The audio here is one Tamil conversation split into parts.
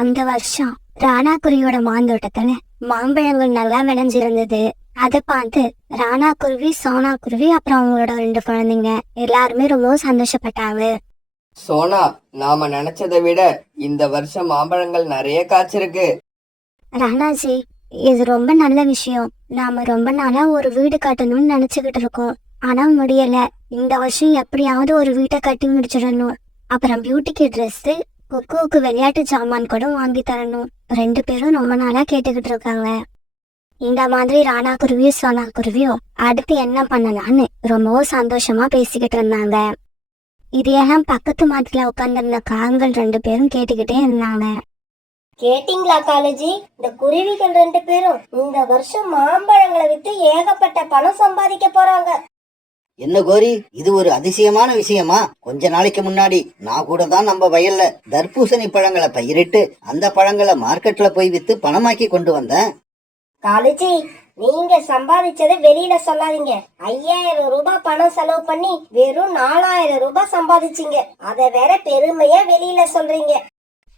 அந்த வருஷம் ராணாக்குருவியோட மாந்தோட்டத்துல மாம்பழங்கள் நல்லா விளைஞ்சிருந்தது. அதை பார்த்து ராணாக்குருவி, சோனாக்குருவி, அப்புறம் அவங்களோட 2 குழந்தைங்க எல்லாருமே ரொம்பவும் சந்தோஷப்பட்டாங்க. சோனா, நாம நினைச்சதை விட இந்த வருஷம் மாம்பழங்கள் நிறைய காய்ச்சிருக்கு. ராணாஜி, இது ரொம்ப நல்ல விஷயம். நாம ரொம்ப நாளா ஒரு வீடு கட்டணும்னு நினைச்சுக்கிட்டு இருக்கோம். ஆனா முடியல. இந்த வருஷம் எப்படியாவது ஒரு வீட்டை கட்டி முடிச்சிடணும். அப்புறம் பியூட்டிக்கு ட்ரெஸ், குக்குவுக்கு விளையாட்டு சாமான் கூட வாங்கி தரணும். 2 பேரும் ரொம்ப நாளா கேட்டுக்கிட்டு இருக்காங்க. இந்த மாதிரி ராணாக்குருவியும் சோனாக்குருவியும் அடுத்து என்ன பண்ணலான்னு ரொம்பவும் சந்தோஷமா பேசிக்கிட்டு இருந்தாங்க. இதையெல்லாம் பக்கத்து மாட்டுல உட்கார்ந்திருந்த காகங்கள் 2 பேரும் கேட்டுக்கிட்டே இருந்தாங்க. கேட்டீங்களா காலேஜி? இந்த குருவிகள் 2 பேரும் இந்த வருஷம் மாம்பழங்களை வித்து ஏகப்பட்ட பணம் சம்பாதிக்க போறாங்க. என்ன கோரி, இது ஒரு அதிசயமான விஷயமா? கொஞ்ச நாளைக்கு முன்னாடி நான் கூட தான் நம்ம வயல்ல தர்பூசணி பழங்களை பயிரிட்டு அந்த பழங்களை மார்க்கெட்ல போய் வித்து பணமாக்கி கொண்டு வந்தேன். காலேஜி, நீங்க சம்பாதிச்சதை வெளியில சொல்லாதீங்க. 5000 ரூபாய் பணம் செலவு பண்ணி வெறும் 4000 ரூபாய் சம்பாதிச்சீங்க. அதை வேற பெருமையா வெளியில சொல்றீங்க.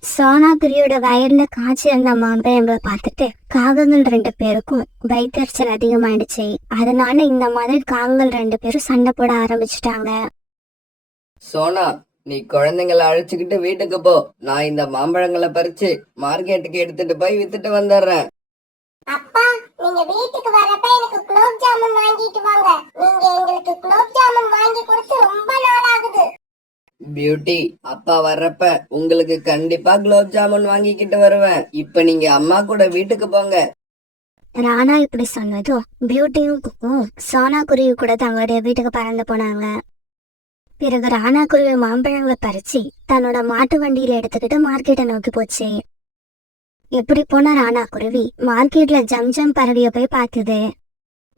சோனாக்குருவியோட வயல்ல காய்ச்சிருந்த மாம்பழங்களை பார்த்துட்டு காகங்கள் 2 பேருக்கும் வயிற்றுச்சல் அதிகமாயிடுச்சு. அதனால இந்த மாதிரி காகங்கள் 2 பேரும் சண்டை போட ஆரம்பிச்சுட்டாங்க. சோனா, நீ குழந்தைங்களை அழைச்சுக்கிட்டு வீட்டுக்கு போ. நான் இந்த மாம்பழங்களை பறிச்சு மார்க்கெட்டுக்கு எடுத்துட்டு போய் வித்துட்டு வந்துடுறேன். அப்பா, நீங்க வீட்டுக்கு வரப்ப எனக்கு குலோப் ஜாமுன் வாங்கிட்டு வாங்க. நீங்க எங்களுக்கு குலோப் ஜாமுன் வாங்கி கொடுத்து ரொம்ப நாள் ஆகுது. பியூட்டி, அப்பா வர்றப்ப உங்களுக்கு கண்டிப்பா குலோப் ஜாமுன் வாங்கிக்கிட்டு வருவேன். இப்ப நீங்க அம்மா கூட வீட்டுக்கு போங்க. ராணா இப்படி சொன்னதும் பியூட்டியும் குக்கும் சோனாக்குருவி கூட தங்களுடைய வீட்டுக்கு பறந்து போனாங்க. பிறகு ராணாக்குருவி மாம்பழங்களை பறிச்சு தன்னோட மாட்டு வண்டியில எடுத்துக்கிட்டு மார்க்கெட்டை நோக்கி போச்சு. எப்படி போன ராணாக்குருவி மார்க்கெட்ல ஜம்ஜம் பறவைய போய் பார்த்தது.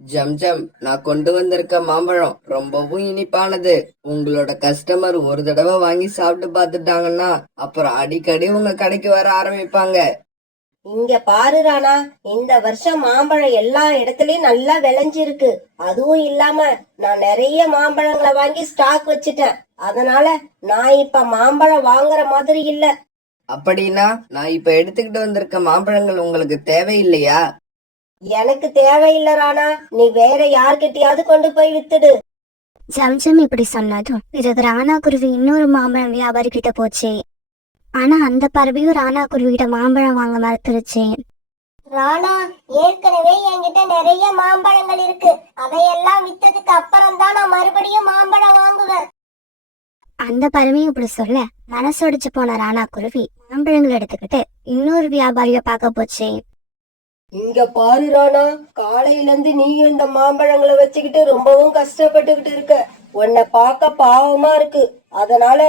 ஜம்ஜம், நான் கொண்டு வந்திருக்க மாம்பழம் ரொம்பவும் இனிப்பானது. உங்களோட கஸ்டமர் ஒரு தடவை வாங்கி சாப்பிட்டு பார்த்துட்டாங்கன்னா அப்புறம் அடிக்கடி உங்க கடைக்கு வர ஆரம்பிப்பாங்க. இங்க பாரு ராணா, இந்த வருஷம் மாம்பழம் எல்லா இடத்துலயும் நல்லா விளைஞ்சிருக்கு. அதுவும் இல்லாம நான் நிறைய மாம்பழங்களை வாங்கி ஸ்டாக் வச்சுட்டேன். அதனால நான் இப்ப மாம்பழம் வாங்குற மாதிரி இல்ல. அப்படின்னா நான் இப்ப எடுத்துக்கிட்டு வந்திருக்க மாம்பழங்கள் உங்களுக்கு தேவையில்லையா? எனக்கு தேவையில்ல ராணா, நீ வேற யார்கிட்டயாவது கொண்டு போய் வித்துடு. ஜம்ஜம் இப்படி சொன்னதும் பிறகு ராணாக்குருவி இன்னொரு மாம்பழம் வியாபாரி கிட்ட போச்சு. ஆனா அந்த பறவையும் ராணாக்குருவி கிட்ட மாம்பழம் வாங்க மறுத்துருச்சு. ராணா, ஏற்கனவே என்கிட்ட நிறைய மாம்பழங்கள் இருக்கு. அதையெல்லாம் வித்ததுக்கு அப்புறம் தான் நான் மறுபடியும் மாம்பழம் வாங்குவேன். அந்த பறவையும் இப்படி சொல்ல மனசொடிச்சு போன ராணாக்குருவி மாம்பழங்கள் எடுத்துக்கிட்டு இன்னொரு வியாபாரிய பார்க்க போச்சு. இங்க பாரு ராணா, காலையில இருந்து நீ இந்த மாம்பழங்களை வச்சுக்கிட்டு ரொம்பவும் கஷ்டப்பட்டுக்கிட்டு இருக்க. உன்னை பார்க்க பாவமா இருக்கு. அதனால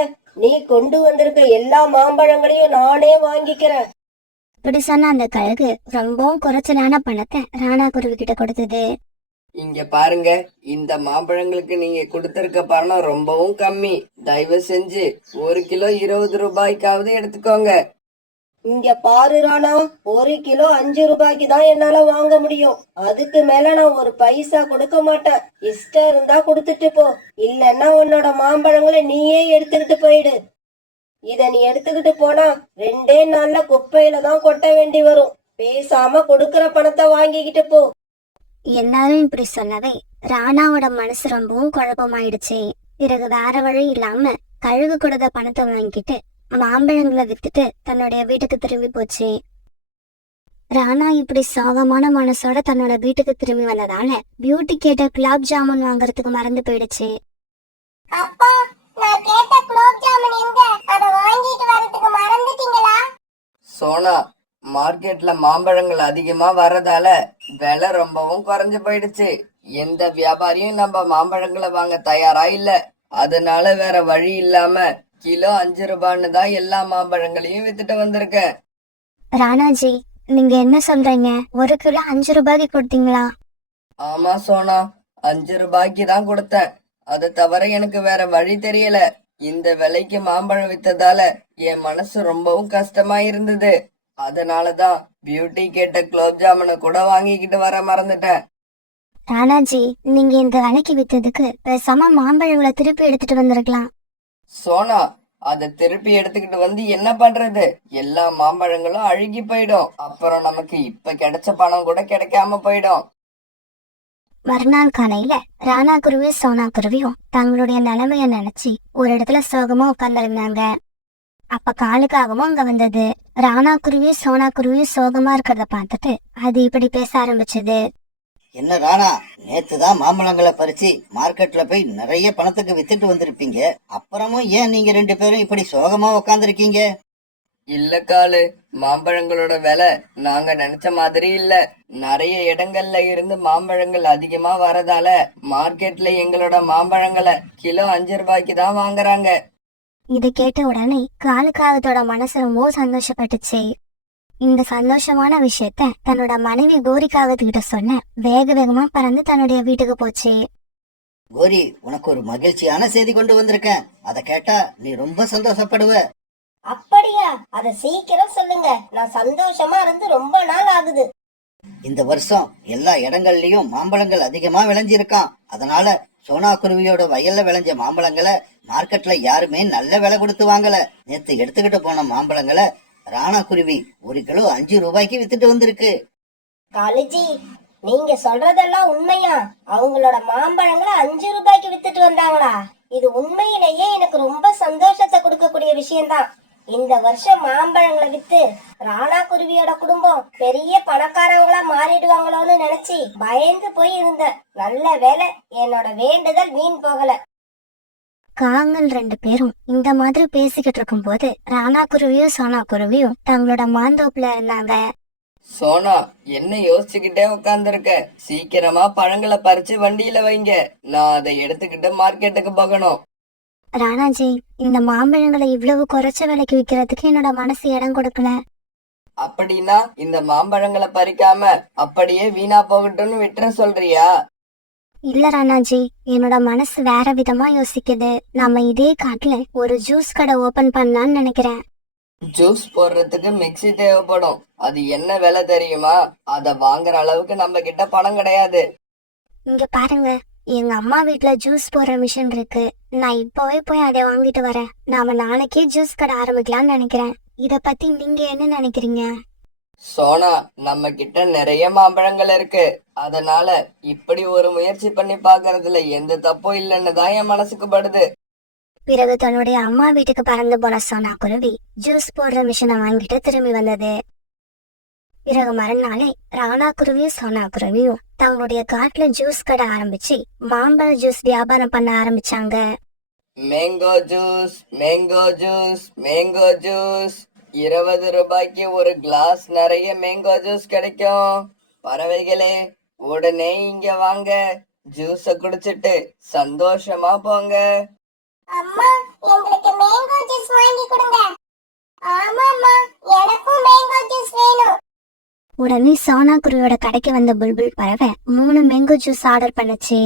நீ கொண்டு வந்திருக்க எல்லா மாம்பழங்களையும் நானே வாங்கிக்கிறேன். இப்படி சொன்ன அந்த கழுகு ரொம்பவும் குறைச்சலான பணத்தை ராணாக்குருவி கிட்ட கொடுத்தது. இங்க பாருங்க, இந்த மாம்பழங்களுக்கு நீங்க கொடுத்திருக்க பணம் ரொம்பவும் கம்மி. தயவு செஞ்சு 1 கிலோ 20 ரூபாய்க்காவது எடுத்துக்கோங்க. இங்க பாரு ராணா, 1 கிலோ 5 ரூபாய்க்கு தான் என்னால வாங்க முடியும். அதுக்கு மேல நான் ஒரு பைசா கொடுக்க மாட்டேன். இஷ்டம் இருந்தா கொடுத்துட்டு போ, இல்லன்னா உன்னோட மாம்பழங்களை நீயே எடுத்துக்கிட்டு போயிடு. இத நீ எடுத்துக்கிட்டு போனா 2 நாள்ல குப்பையில தான் கொட்ட வேண்டி வரும். பேசாம கொடுக்கற பணத்தை வாங்கிக்கிட்டு போ. எல்லாரும் இப்படி சொன்னவே ராணாவோட மனசு ரொம்பவும் குழப்பமாயிடுச்சு. பிறகு வேற வழி இல்லாம கழுகு கொடுத்த பணத்தை வாங்கிட்டு மாம்பழங்களை வித்துட்டு தன்னுடைய வீட்டுக்கு திரும்பி போச்சு. ராணா இப்படி சோகமான மனசோட தன்னோட வீட்டுக்கு திரும்பி வந்ததால பியூட்டி கேட்ட குலாப் ஜாமுன் வாங்குறதுக்கு மறந்து போயிடுச்சு. அப்பா, நான் கேட்ட குலோப் ஜாமுன் எங்க? அத வாங்கிட்டு வரதுக்கு மறந்துட்டீங்களா? சோனா, மார்க்கெட்ல மாம்பழங்கள் அதிகமா வர்றதால விலை ரொம்பவும் குறைஞ்சு போயிடுச்சு. எந்த வியாபாரியும் நம்ம மாம்பழங்களை வாங்க தயாரா இல்ல. அதனால வேற வழி இல்லாம கிலோ 5 ரூபான்னு தான் எல்லா மாம்பழங்களையும் வித்துட்டு வந்திருக்கேன். ராணாஜி, நீங்க என்ன சொல்றீங்க? 1 கிலோ 5 ரூபாய்க்கு கொடுத்தீங்களா? ஆமா சோனா, 5 ரூபாய்க்கு தான் கொடுத்தேன். அது தவிர எனக்கு வேற வழி தெரியல. இந்த விலைக்கு மாம்பழம் வித்ததால என் மனசு ரொம்பவும் கஷ்டமா இருந்தது. அதனாலதான் பியூட்டி கேட்ட குலோப் ஜாமுனை கூட வாங்கிக்கிட்டு வர மறந்துட்டேன். ராணாஜி, நீங்க இந்த விலைக்கு வித்ததுக்கு பேசாம மாம்பழங்களை திருப்பி எடுத்துட்டு வந்திருக்கலாம். சோனா, அதை திருப்பி எடுத்துக்கிட்டு வந்து என்ன பண்றது? எல்லா மாம்பழங்களும் அழுகி போயிடும். அப்புறம் நமக்கு இப்ப கிடைச்ச பணம் கூட கிடைக்காம போயிடும். மறுநாள் காலையில ராணா குருவியும் சோனா குருவியும் தங்களுடைய நிலைமைய நினைச்சு ஒரு இடத்துல சோகமா உட்கார்ந்திருந்தாங்க. அப்ப காலுக்காகவும் அங்க வந்தது. ராணா குருவியும் சோனா குருவியும் சோகமா இருக்கிறத பார்த்துட்டு அது இப்படி பேச ஆரம்பிச்சது. என்ன ராணா, நேத்து தான் மாம்பழங்களை பறிச்சு மார்க்கெட்ல போய் நிறைய பணத்துக்கு வித்துட்டு வந்திருப்பீங்க. அப்புறமும் ஏன் நீங்க 2 பேரும் இப்படி சோகமா உக்காந்துருக்கீங்க? இல்ல காலு, மாம்பழங்களோட விலை நாங்க நினைச்ச மாதிரி இல்ல. நிறைய இடங்கள்ல இருந்து மாம்பழங்கள் அதிகமா வரதால மார்க்கெட்ல எங்களோட மாம்பழங்களை கிலோ 5 ரூபாய்க்கு தான் வாங்குறாங்க. இதை கேட்ட உடனே காலுக்காகத்தோட மனசு ரொம்ப சந்தோஷப்பட்டுச்சு. இந்த சந்தோஷமான விஷயத்த தன்னோட மனைவி கோரிக்காகத்துக்கிட்ட சொன்ன வேக வேகமா பறந்து தன்னுடைய வீட்டுக்கு போச்சு. கோரி, உனக்கு ஒரு மகிழ்ச்சியான செய்தி கொண்டு வந்திருக்கேன். அதை கேட்டா நீ ரொம்ப சந்தோஷப்படுவ. அப்படியா? அத சீக்கிரம் சொல்லுங்க, நான் சந்தோஷமா இருந்து ரொம்ப நாள் ஆகுது. இந்த வருஷம் எல்லா இடங்கள்லயும் மாம்பழங்கள் அதிகமா விளைஞ்சிருக்கான். அதனால சோனா குருவியோட வயல்ல விளைஞ்ச மாம்பழங்களை மார்க்கெட்ல யாருமே நல்ல விலை கொடுத்து வாங்கல. நேத்து எடுத்துக்கிட்டு போன மாம்பழங்களை ராணா குருவி 1 கிலோ 5 ரூபாய்க்கு வித்துட்டு வந்திருக்கு. காலுஜி, நீங்க சொல்றதெல்லாம் உண்மையா? அவங்களோட மாம்பழங்களை 5 ரூபாய்க்கு வித்துட்டு வந்தாங்களா? இது உண்மையிலேயே எனக்கு ரொம்ப சந்தோஷத்தை கொடுக்கக்கூடிய விஷயம்தான். இந்த வருஷம் மாம்பழங்களை வித்து ராணா குருவியோட குடும்பம் பெரிய பணக்காரங்களா மாறிடுவாங்களோன்னு நினைச்சு பயந்து போய் இருந்தேன். நல்ல வேலை, என்னோட வேண்டுதல் வீண் போகல. காங்கள் 2 பேரும் இந்த மாதிரி பேசிக்கிட்டு இருக்கும் போது ராணா குருவியும் சோனா குருவியும் தங்களோட மாந்தோப்புல இருந்தாங்க. சோனா, என்ன யோசிச்சுக்கிட்டே உட்காந்துருக்க? சீக்கிரமா பழங்களை பறிச்சு வண்டியில வைங்க. நான் அதை எடுத்துக்கிட்டு மார்க்கெட்டுக்கு போகணும். ராணாஜி, இந்த மாம்பழங்களை இவ்வளவு குறைச்ச விலைக்கு விக்கிறதுக்கு என்னோட மனசு இடம் கொடுக்கல. அப்படின்னா இந்த மாம்பழங்களை பறிக்காம அப்படியே வீணா போகட்டும்னு விட்டுற சொல்றியா? இல்ல ராணாஜி, என்னோட மனசு வேற விதமா யோசிக்குது. நம்ம இதே காட்டுல ஒரு ஜூஸ் கடை ஓபன் பண்ணலான்னு நினைக்கிறேன். ஜூஸ் போடுறதுக்கு மிக்ஸி தேவைப்படும். அது என்ன விலை தெரியுமா? அத வாங்குற அளவுக்கு நம்ம கிட்ட பணம் கிடையாது. இங்க பாருங்க, எங்க அம்மா வீட்ல ஜூஸ் போடுற மிஷின் இருக்கு. நான் இப்பவே போய் அதை வாங்கிட்டு வரேன். நாம நாளைக்கே ஜூஸ் கடை ஆரம்பிக்கலாம்னு நினைக்கிறேன். இத பத்தி நீங்க என்ன நினைக்கிறீங்க? சோனா, நம்ம கிட்ட நிறைய மாம்பழங்கள் இருக்கு. அதனால இப்படி ஒரு முயற்சி பண்ணி பாக்குறதுல எந்த தப்பும் இல்லைன்னு தான் என் மனசுக்கு படுது. பிறகு தன்னுடைய அம்மா வீட்டுக்கு பறந்து போன சோனா குருவி ஜூஸ் போடுற மிஷினை வாங்கிட்டு திரும்பி வந்தது. பிறகு மறுநாளே ராணா குருவியும் சோனா குருவியும் தங்களுடைய காட்டுல ஜூஸ் கடை ஆரம்பிச்சு மாம்பழ ஜூஸ் வியாபாரம் பண்ண ஆரம்பிச்சாங்க. Mango juice, mango juice, mango juice. 20 ரூபாய்க்கு ஒரு கிளாஸ் நிறைய மேங்கோ ஜூஸ் கிடைக்கும். பறவைகளே, உடனே இங்க வாங்க. ஜூஸ குடிச்சிட்டு சந்தோஷமா போங்க. அம்மா, எங்களுக்கு மேங்கோ ஜூஸ் வாங்கி கொடுங்க. ஆமாம்மா, எனக்கும் மேங்கோ ஜூஸ் வேணும். உடனே சோனா குருவியோட கடைக்கு வந்த புல்புல் பறவை 3 மேங்கோ ஜூஸ் ஆர்டர் பண்ணுச்சு.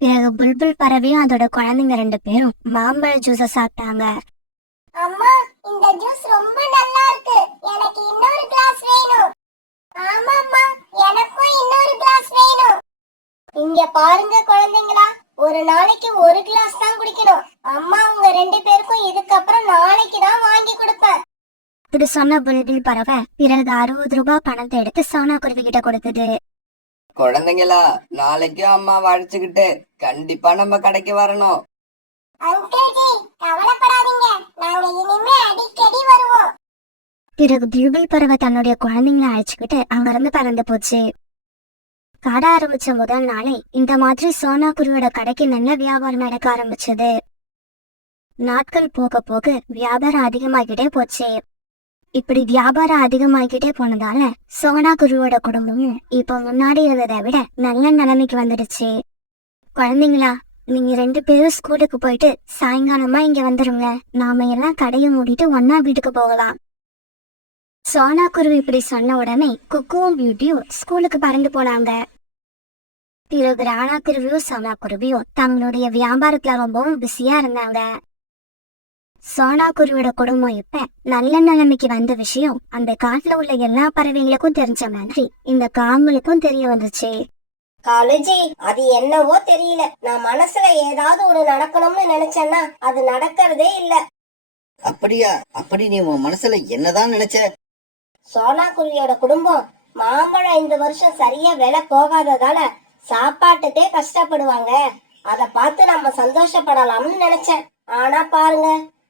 பிறகு புல்புல் பறவையும் அதோட குழந்தைங்க 2 பேரும் மாம்பழ ஜூஸ சாப்பிட்டாங்க. அம்மா, இந்த ஜூஸ் ரொம்ப நல்லா இருக்கு. எனக்கு இன்னொரு கிளாஸ் வேணும். ஆமாம்மா, எனக்கும் இன்னொரு கிளாஸ் வேணும். இங்க பாருங்க குழந்தைங்களா, ஒரு நாளைக்கு 1 கிளாஸ் தான் குடிக்கணும். அம்மா உங்க 2 பேருக்கும் இதுக்கப்புறம் நாளைக்கு தான் வாங்கி கொடுப்பேன். இப்படி சொன்ன புல்புல் பறவை பிறகு 60 ரூபாய் பணத்தை எடுத்து சோனா குருவி கிட்ட கொடுத்தது. குழந்தைங்களா, நாளைக்கும் அம்மா அழைச்சுக்கிட்டு கண்டிப்பா நம்ம கடைக்கு வரணும். அங்கிள் ஜி, கவலைப்படாதீங்க, நாங்க இனிமே அடிக்கடி வருவோம். பிறகு புல்புல் பறவை தன்னுடைய குழந்தைங்களை அழைச்சுக்கிட்டு அங்கிருந்து பறந்து போச்சு. கடை ஆரம்பிச்ச முதல் நாளே இந்த மாதிரி சோனா குருவியோட கடைக்கு நல்ல வியாபாரம் நடக்க ஆரம்பிச்சது. நாட்கள் போக போக வியாபாரம் அதிகமாகிட்டே போச்சு. இப்படி வியாபாரம் அதிகமாகிட்டே போனதால சோனா குருவியோட குடும்பமும் இப்ப முன்னாடி இருந்ததை விட நல்ல நிலைமைக்கு வந்துடுச்சு. குழந்தைங்களா, நீங்க 2 பேரும் ஸ்கூலுக்கு போயிட்டு சாயங்காலமா இங்க வந்துருங்க. நாம எல்லாம் கடையை மூடிட்டு ஒன்னா வீட்டுக்கு போகலாம். சோனா குருவி இப்படி சொன்ன உடனே குக்குவும் பியூட்டியும் ஸ்கூலுக்கு பறந்து போனாங்க. பிறகு ராணா குருவியும் சோனா குருவியும் தங்களுடைய வியாபாரத்துல ரொம்பவும் பிஸியா இருந்தாங்க. சோனா குருவியோட குடும்பம் இப்ப நல்ல நிலைமைக்கு வந்த விஷயம் அந்த காட்டுல உள்ள எல்லா பறவைகளுக்கும் தெரிஞ்ச மாதிரி இந்த காங்களுக்கும் தெரிய வந்துச்சு. காலேஜி, அது என்னவோ தெரியல, நான் மனசுல ஏதாவது ஒண்ணு நடக்கணும்னு நினைச்சேன்னா அது நடக்கிறதே இல்ல. அப்படியா? அப்படி நீ உன் மனசுல என்னதான் நினைச்ச? சோனா குருவியோட குடும்பம் மாம்பழம் இந்த வருஷம் சரியா விலை போகாததால சாப்பாட்டுக்கே கஷ்டப்படுவாங்க. அத பார்த்து நம்ம சந்தோஷப்படலாம்னு நினைச்சேன். ஆனா பாருங்க,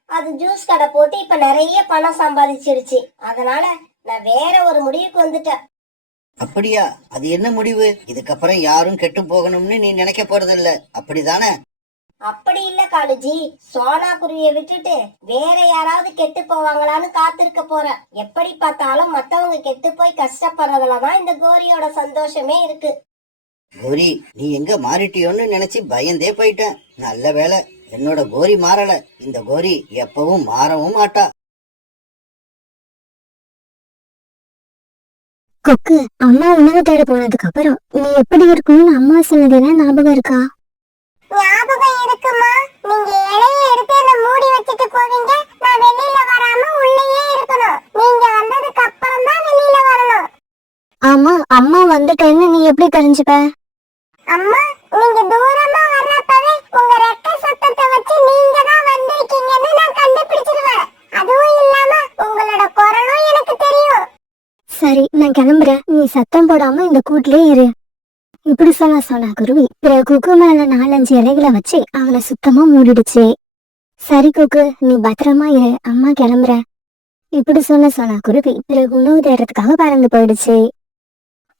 அது ஜூஸ் கடை போட்டு இப்ப நிறைய பணம் சம்பாதிச்சிருச்சு. அதனால நான் வேற ஒரு முடிவுக்கு வந்துட்டேன். அப்படியா? அது என்ன முடிவு? இதுக்கப்புறம் யாரும் கெட்டு போகணும்னு நீ நினைக்க போறதில்ல, அப்படிதானே? அப்படி இல்ல காலுஜி, சோனா குருவியை விட்டுட்டு வேற யாராவது கெட்டு போவாங்களான்னு காத்திருக்க போறேன். எப்படி பார்த்தாலும் மத்தவங்க கெட்டு போய் கஷ்டப்படுறதுலதான் இந்த கோரியோட சந்தோஷமே இருக்கு. கோரி, நீ எங்க மாறிட்டியோன்னு நினைச்சு பயந்தே போயிட்டேன். நல்ல வேலை, என்னோட கோரி மாறல. இந்த கோரி எப்பவும் மாறவும் மாட்டா. கொக்கு, அம்மா உணவு தேட போனதுக்கு அப்புறம் நீ எப்படி இருக்கணும்னு அம்மா சொன்னதெல்லாம் ஞாபகம் இருக்கா? ஞாபகம் இருக்குமா? நீங்க இலைய எடுத்து என்ன மூடி வச்சுட்டு போவீங்க. நான் வெளியில வராம உள்ளேயே இருக்கணும். நீங்க வந்ததுக்கு அப்புறம் தான் வெளியில வரணும். ஆமா, அம்மா வந்துட்டேன்னு நீ எப்படி தெரிஞ்சுப்ப? அம்மா, நீங்க தூரமா வர்றப்பவே உங்க ரெக்க சத்தத்தை வச்சு நீங்க தான் வந்திருக்கீங்கன்னு நான் கண்டுபிடிச்சிடுவேன். அதுவும் இல்லாம உங்களோட குரலும் எனக்கு தெரியும். சரி, நான் கிளம்புறேன். நீ சத்தம் போடாம இந்த கூட்டிலே இரு. இப்படி சொன்னா குருவி பிறகு குக்கு மேல 4-5 இலைகளை வச்சு அவனை சுத்தமா மூடிடுச்சு. சரி குக்கு, நீ பத்திரமா இரு, அம்மா கிளம்புற. இப்படி சொன்னா குருவி பிறகு உணவு தேடுறதுக்காக பறந்து போயிடுச்சு.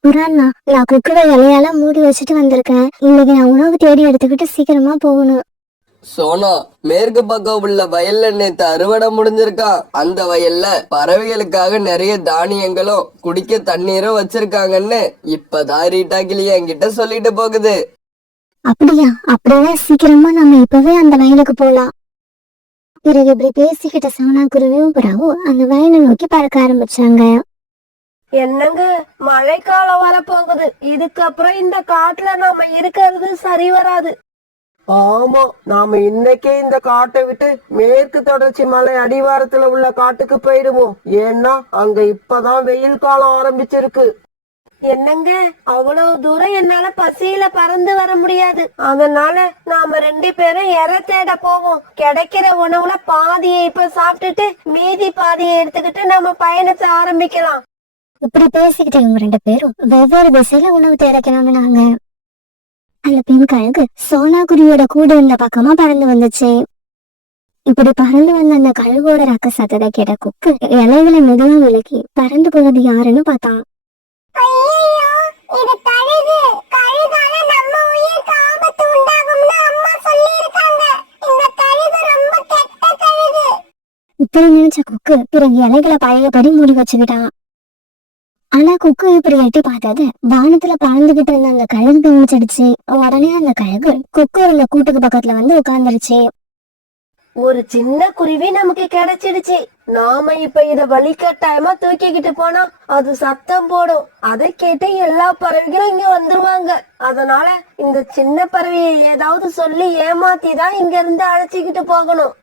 புறான்னா, நான் குக்குட இலையால மூடி வச்சுட்டு வந்திருக்கேன். இன்னைக்கு நான் உணவு தேடி எடுத்துக்கிட்டு சீக்கிரமா போகணும். சோனா, மேற்கு பக்கம் உள்ள வயல்ல நேத்து அறுவடை முடிஞ்சிருக்கான். அந்த வயல்ல பறவைகளுக்காக நிறைய தானியங்களும் குடிக்க தண்ணீரும் வச்சிருக்காங்கன்னு இப்பதான் ரீட்டா கிளி என்கிட்ட சொல்லிட்டு போகுது. அப்படியா? அப்படின்னா சீக்கிரமா நம்ம இப்பவே அந்த வயலுக்கு போலாம். பிறகு இப்படி பேசிக்கிட்ட சோனா குருவியும் புறாவும் அந்த வயலை நோக்கி பறக்க ஆரம்பிச்சாங்க. என்னங்க, மழைக்காலம் வரப்போகுது. இதுக்கப்புறம் இந்த காட்டுல நாம இருக்கிறது சரி வராது. ஆமா, நாம இன்னைக்கே இந்த காட்டை விட்டு மேற்கு தொடர்ச்சி மலை அடிவாரத்துல உள்ள காட்டுக்கு போயிடுவோம். ஏன்னா அங்க இப்பதான் வெயில் காலம் ஆரம்பிச்சிருக்கு. என்னங்க, அவ்வளவு தூரம் என்னால பசியில பறந்து வர முடியாது. அதனால நாம 2 பேரும் இறை தேட போவோம். கிடைக்கிற உணவுல பாதியை இப்ப சாப்பிட்டுட்டு மீதி பாதியை எடுத்துக்கிட்டு நம்ம பயணத்தை ஆரம்பிக்கலாம். இப்படி பேசிக்கிட்டு இவங்க 2 பேரும் வெவ்வேறு திசையில உணவு தேட கிளம்பினாங்க. அந்த பெண் கழுகு சோனா குருவியோட கூட இருந்த பக்கமா பறந்து வந்துச்சு. இப்படி பறந்து வந்த அந்த கழுகோட ரக்க சத்தத்தை கேட்ட குக்கு இலைகளை மெதுவா விலக்கி பறந்து போவது யாருன்னு பார்த்தான். ஐயையோ, இது கழுகு. கழுகால நம்ம உயிருக்கு ஆபத்து உண்டாகும்னு அம்மா சொல்லியிருக்காங்க. இந்த கழுகு ரொம்ப கெட்ட கழுகு. இப்படி நினைச்ச குக்கு பிறகு இலைகளை பழையபடி மூடி வச்சுக்கிட்டான். ஆனா குக்கு இப்படி எட்டி பார்த்தது வானத்துல பறந்துகிட்டு இருந்த அந்த கழுகு கவனிச்சிடுச்சு. உடனே அந்த கழுகு குக்கு இருந்த கூட்டுக்கு பக்கத்துல வந்து உட்கார்ந்துருச்சு. ஒரு சின்ன குருவி நமக்கு கிடைச்சிடுச்சு. நாம இப்ப இத வலிக்கட்டாயமா தூக்கிக்கிட்டு போனா அது சத்தம் போடும். அதை கேட்டு எல்லா பறவைகளும் இங்க வந்துருவாங்க. அதனால இந்த சின்ன பறவையை ஏதாவது சொல்லி ஏமாத்தி தான் இங்க இருந்து அழைச்சிக்கிட்டு போகணும்.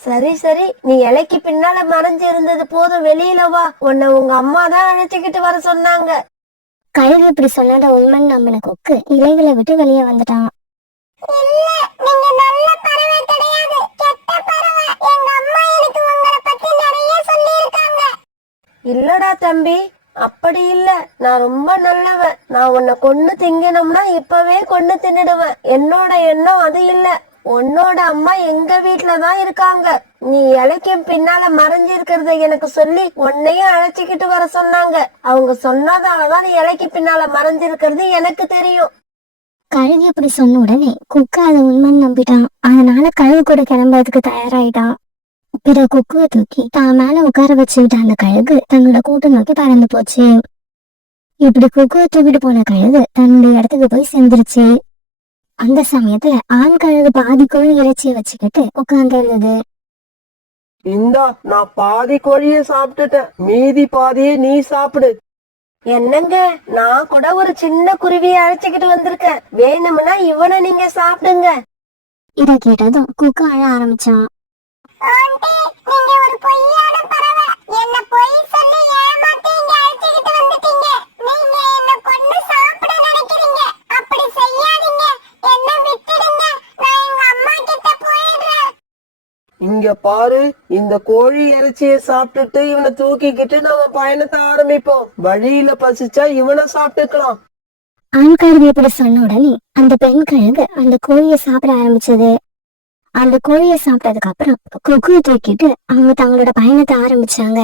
சரி சரி, நீ இலைக்கு பின்னால மறைஞ்சு இருந்தது போதும், வெளியில வா. உன்னை உங்க அம்மா தான் அழைச்சிக்கிட்டு வர சொன்னாங்க. கழுகு இப்படி சொன்னத உண்மைன்னு நம்பின கொக்கு இலைகளை விட்டு வெளியே வந்துட்டான். இல்ல, நீங்க நல்ல பறவை கிடையாது, கெட்ட பறவை. எங்க அம்மா எனக்கு உங்களை பத்தி நிறைய சொல்லியிருக்காங்க. இல்லடா தம்பி, அப்படி இல்ல. நான் ரொம்ப நல்லவன். நான் உன்னை கொண்டு திங்கணும்னா இப்பவே கொண்டு தின்னுடுவேன். என்னோட எண்ணம் அது இல்ல. உன்னோட அம்மா எங்க வீட்டுலதான் இருக்காங்க. நீ இலைக்கு பின்னால மறைஞ்சிருக்கிறத எனக்கு சொல்லி உன்னையும் அழைச்சிக்கிட்டு வர சொன்னாங்க. அவங்க சொன்னதாலதான் நீ இலைக்கு பின்னால மறைஞ்சிருக்கிறது எனக்கு தெரியும். கழுகு இப்படி சொன்ன உடனே குக்கு அதை உண்மைன்னு நம்பிட்டான். அதனால கழுகு கூட கிளம்புறதுக்கு தயாராயிட்டான். பிறகு குக்குவை தூக்கி தான் மேல உட்கார வச்சுக்கிட்ட அந்த கழுகு தன்னோட கூட்டு நோக்கி பறந்து போச்சு. இப்படி குக்குவை தூக்கிட்டு போன கழுகு தன்னுடைய இடத்துக்கு போய் சேர்ந்துருச்சு. அந்த சமயத்துல ஆண் கழுகு பாதி கோழி இறைச்சியை வச்சுக்கிட்டு உட்கார்ந்து இருந்தது. இந்தா, நான் பாதி கோழியை சாப்பிட்டுட்டேன். மீதி பாதியை நீ சாப்பிடு. என்னங்க, நான் கூட ஒரு சின்ன குருவியை அழைச்சிக்கிட்டு வந்திருக்கேன். வேணும்னா இவனை நீங்க சாப்பிடுங்க. இத கேட்டதும் குக்கு அழ ஆரம்பிச்சான். ஆண்டி, நீங்க ஒரு பொய்யான பறவை. என்ன பொய் சொல்லி ஏமாத்தி இங்க அழைச்சிக்கிட்டு வந்துட்டீங்க. நீங்க என்ன கொன்னு சாப்பிட நினைக்கிறீங்க. அப்படி செய்யாதீங்க. என்ன விட்டுடுங்க. நான் எங்க அம்மா கிட்ட போயிடுறேன். இங்க பாரு, இந்த கோழி இறைச்சியை சாப்பிட்டுட்டு இவனை தூக்கிக்கிட்டு நம்ம பயணத்தை ஆரம்பிப்போம். வழியில பசிச்சா இவனை சாப்பிட்டுக்கலாம். ஆண் கழுகு இப்படி சொன்ன உடனே அந்த பெண் கழுகு அந்த கோழியை சாப்பிட ஆரம்பிச்சது. அந்த கோழியை சாப்பிட்டதுக்கு அப்புறம் கொக்குவை தூக்கிட்டு அவங்க தங்களோட பயணத்தை ஆரம்பிச்சாங்க.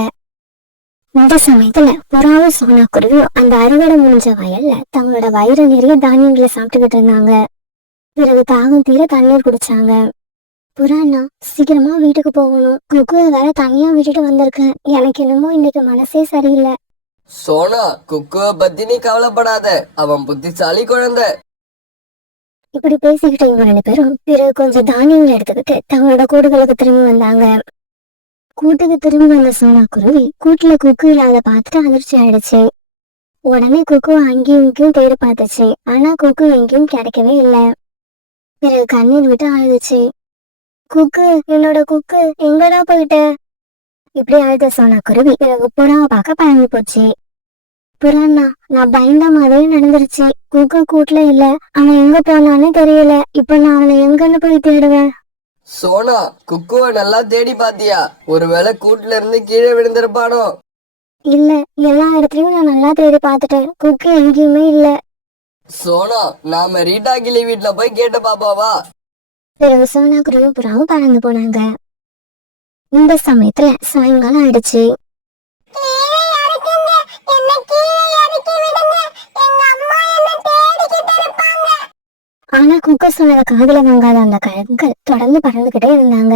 இந்த சமயத்துல புறாவும் சோனா குருவியும் அந்த அறுவடை முடிஞ்ச வயல்ல தங்களோட வயிறு நிறைய தானியங்களை சாப்பிட்டுக்கிட்டு இருந்தாங்க. பிறகு தாகம் தீர தண்ணீர் குடிச்சாங்க. புறாண்ணா, சீக்கிரமா வீட்டுக்கு போகணும். குக்குவை வேற தனியா விட்டுட்டு வந்திருக்கேன். எனக்கு என்னமோ இன்னைக்கு மனசே சரியில்லை. சோனா, குக்குவை பத்தி நீ கவலைப்படாத, அவன் புத்திசாலி குழந்தை. இப்படி பேசிக்கிட்டு இவங்க 2 பேரும் பிறகு கொஞ்சம் தானியங்களை எடுத்துக்கிட்டு தங்களோட கூடுகளுக்கு திரும்பி வந்தாங்க. கூட்டுக்கு திரும்பி வந்த சோனா குருவி கூட்டுல குக்கு இல்லாத பார்த்துட்டு அதிர்ச்சி ஆயிடுச்சு. உடனே குக்குவை அங்கேயும் இங்கேயும் தேடி பார்த்துச்சு. ஆனா குக்கு எங்கேயும் கிடைக்கவே இல்லை. பிறகு கண்ணீர் விட்டு அழுதுச்சு. குக்கு, என்னோட குக்கு, எங்கடா போயிட்ட? இப்படி அழுத சோனா குருவி பிறகு புறாவை பார்க்க பழங்கி போச்சு. புறாண்ணா, நான் பயந்த மாதிரி நடந்துருச்சு. குக்கு கூட்டுல இல்ல, அவன் எங்க போனான்னு தெரியல. இப்ப நான் அவனை எங்கன்னு போய் தேடுவேன்? சோனா, குக்குவை நல்லா தேடி பாத்தியா? ஒருவேளை கூட்டுல இருந்து கீழே விழுந்திருப்பானோ? இல்ல, எல்லா இடத்துலயும் நான் நல்லா தேடி பார்த்துட்டேன். குக்கு எங்கேயுமே இல்ல. சோனா, நாம ரீட்டா கிளி வீட்டுல போய் கேட்டு பாப்பாவா? பிறகு சோனா குருவி புறாவும் பறந்து போனாங்க. இந்த சமயத்துல சாயங்காலம் ஆயிடுச்சு. கீழே இறக்குங்க, என்னை கீழே இறக்கி விடுங்க, எங்க அம்மா என்னை தேடிக்கிட்டு இருப்பாங்க. ஆனா குக்கு சொன்னத காதுல வாங்காத அந்த கழுகுகள் தொடர்ந்து பறந்துகிட்டே இருந்தாங்க.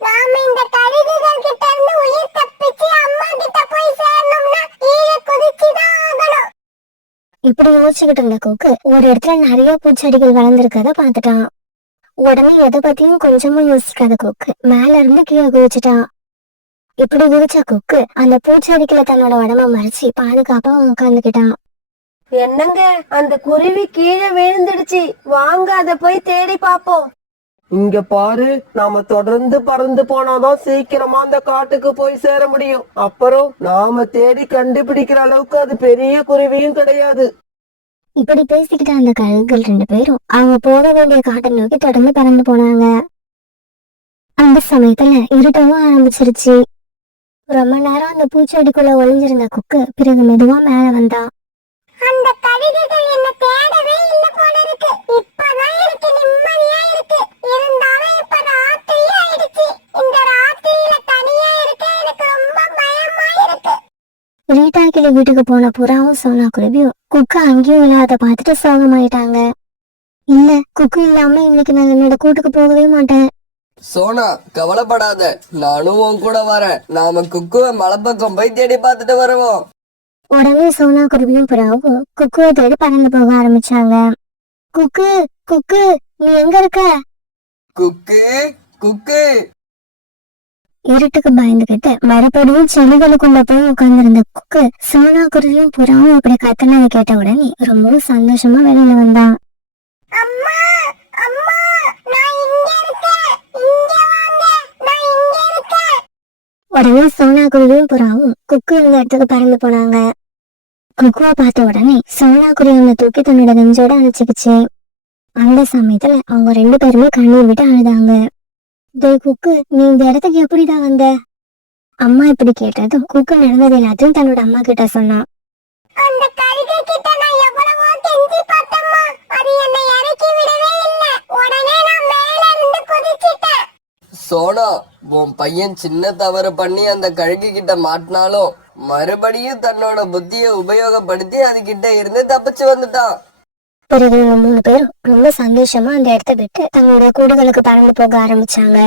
நாம இந்த கழுகுகள் கிட்ட இருந்து உயிர் தப்பிச்சு அம்மா கிட்ட போய் சேரணும்னா கீழே குதிச்சுதான் ஆகணும். இப்படி யோசிச்சுக்கிட்டு இருந்த குக்கு ஒரு இடத்துல நிறைய பூச்செடிகள் வளர்ந்துருக்கத பாத்துட்டான். உடனே எதை பத்தியும் கொஞ்சமும் யோசிக்காத குக்கு மேல இருந்து கீழே குதிச்சுட்டான். இப்படி குதிச்ச குக்கு அந்த பூச்செடிக்குள்ள தன்னோட உடம்ப மறைச்சு பாதுகாப்பா உட்காந்துக்கிட்டான். என்னங்க, அந்த குருவி கீழே விழுந்துடுச்சு. வாங்க அதை போய் தேடி பாப்போம். இங்க பாரு, நாம தொடர்ந்து பறந்து போனாதான் சீக்கிரமா அந்த காட்டுக்கு போய் சேர முடியும். அப்புறம் நாம தேடி கண்டுபிடிக்கிற அளவுக்கு அது பெரிய குருவியும் கிடையாது. இப்படி பேசிக்கிட்ட அந்த கழுகுகள் 2 பேரும் அவங்க போக வேண்டிய காட்டை நோக்கி தொடர்ந்து பறந்து போனாங்க. அந்த சமயத்துல இருட்டவும் ஆரம்பிச்சிருச்சு. ரொம்ப நேரம் அந்த பூச்செடிக்குள்ள ஒளிஞ்சிருந்த குக்கு பிறகு மெதுவா மேல வந்தா. அந்த கழுகுகள் என்ன தேடவே இல்ல போல இருக்கு. இப்பதான் இருக்கு நிம்மதியா இருக்கு. இருந்தாலும் இப்ப ராத்திரி ஆயிடுச்சு. இந்த ராத்திரியில தனியா இருக்க எனக்கு ரொம்ப பயமா இருக்கு. ரீட்டா கிளி வீட்டுக்கு போன புறாவும் சோனா குருவியும் குக்கு அங்கேயும் இல்லாத பார்த்துட்டு சோகமாயிட்டாங்க. இல்ல, குக்கு இல்லாம இன்னைக்கு நான் என்னோட கூட்டுக்கு போகவே மாட்டேன். சோனா, கவலைப்படாத, நானும் உன் கூட வரேன். நாம குக்குவை மலைப்பக்கம் போய் தேடி பார்த்துட்டு வருவோம். உடனே சோனா குருவியும் புறாவும் குக்குவை தேடி பறந்து போக ஆரம்பிச்சாங்க. குக்கு, குக்கு, நீ எங்க இருக்க? குக்கு, குக்கு. இருட்டுக்கு பயந்துகிட்டு மறுபடியும் செடிகளுக்குள்ள போய் உட்கார்ந்திருந்த குக்கு சோனா குருவியும் புறாவும் இப்படி கத்துனதை கேட்ட உடனே ரொம்பவும் சந்தோஷமா வெளியில வந்தான். அம்மா, அம்மா, நான் இங்க இருக்கேன். இங்க வாங்க, நான் இங்க இருக்கேன். உடனே சோனா குருவியும் புறாவும் குக்கு இருந்த இடத்துக்கு பறந்து போனாங்க. குக்குவை பார்த்த உடனே சோனா குருவி அவனை தூக்கி தன்னோட நெஞ்சோட அணைச்சிக்கிச்சு. அந்த சமயத்துல அவங்க 2 பேருமே கண்ணீர் விட்டு அழுதாங்க. டேய் குக்கு, நீ இந்த இடத்துக்கு எப்படிதான் வந்த? அம்மா இப்படி கேட்டதும் குக்கு நடந்தது எல்லாத்தையும் தன்னோட அம்மா கிட்ட சொன்னான். அந்த கழுகு கிட்ட நான் எவ்வளவோ கெஞ்சி பார்த்தம்மா, அது என்னை இறக்கி விடவே இல்ல. உடனே நான் மேல இருந்து குதிச்சிட்டேன். சோனா, உன் பையன் சின்ன தவறு பண்ணி அந்த கழுகு கிட்ட மாட்டினாலும் மறுபடியும் தன்னோட புத்தியை உபயோகப்படுத்தி அது கிட்ட இருந்து தப்பிச்சு வந்துட்டான். பிறகு இவங்க 3 பேரும் ரொம்ப சந்தோஷமா அந்த இடத்த விட்டு தங்களோட கூடுகளுக்கு பறந்து போக ஆரம்பிச்சாங்க.